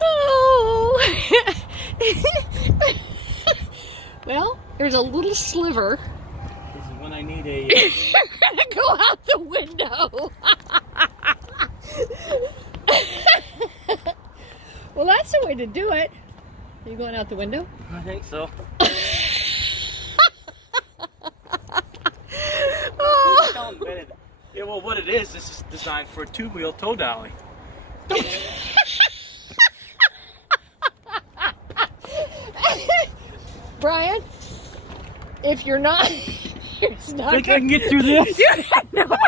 Oh. Well, there's a little sliver. This is when I need a... You're gonna go out the window. Well, that's the way to do it. Are you going out the window? I think so. Yeah, well, what it is, this is designed for a two-wheel tow dolly. Brian, if you're not, it's not. Think I can get through this? Nobody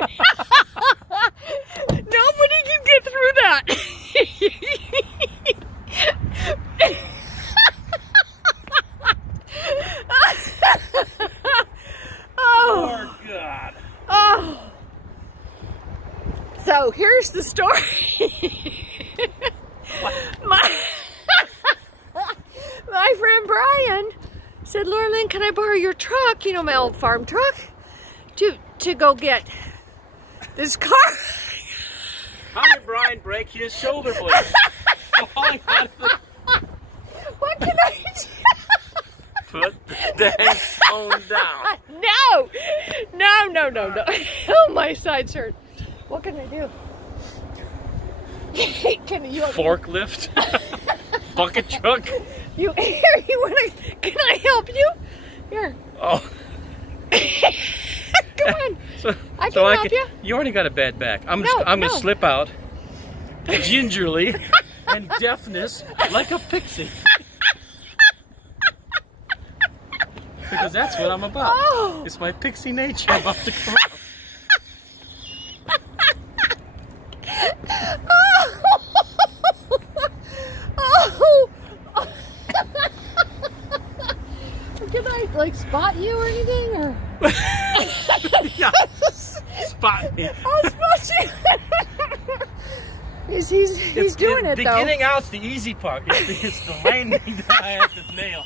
can get through that. Oh, God. Oh. So here's the story. My friend Brian said, Laura Lynn, can I borrow your truck? You know, my old farm truck, to go get this car. How did Brian break his shoulder blade? Falling out of the... What can I do? Put the dang phone down. No. Oh, my sides hurt. What can I do? Can you forklift? Bucket truck? Can I help you? Here. Oh. Come on. I can help you. You already got a bad back. I'm gonna slip out gingerly and deafness like a pixie. Because that's what I'm about. Oh. It's my pixie nature about to come out. Can I like spot you or anything, or? Yeah, spot me. I'll spot you. He's doing it though. Getting out's the easy part. It's the landing that I have to nail.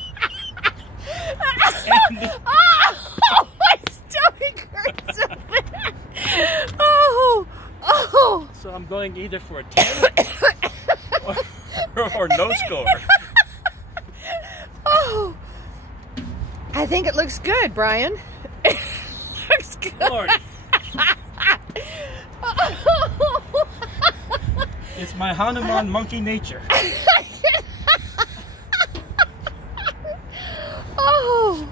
Oh, my stomach hurts so bad. Oh. So I'm going either for a 10 or no score. Oh. I think it looks good, Brian. It looks good. Lord. It's my Hanuman monkey nature. Oh.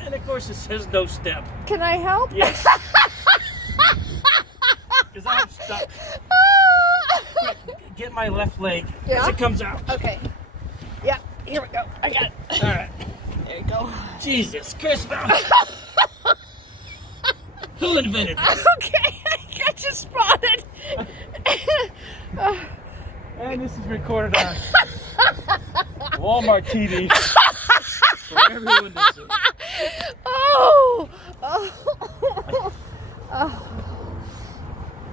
And of course it says no step. Can I help? Yes. Because I'm stuck. Get my left leg as it comes out. Okay. Yeah, here we go. I got it. All right. There you go. Jesus Christmas. Who invented it? Okay, I got you spotted. And this is recorded on Walmart TV for everyone to see. Oh.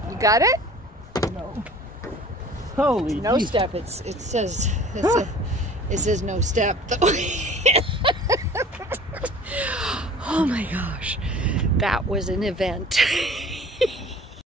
You got it? No. Holy No geez. step. It says no step. Oh my gosh, that was an event.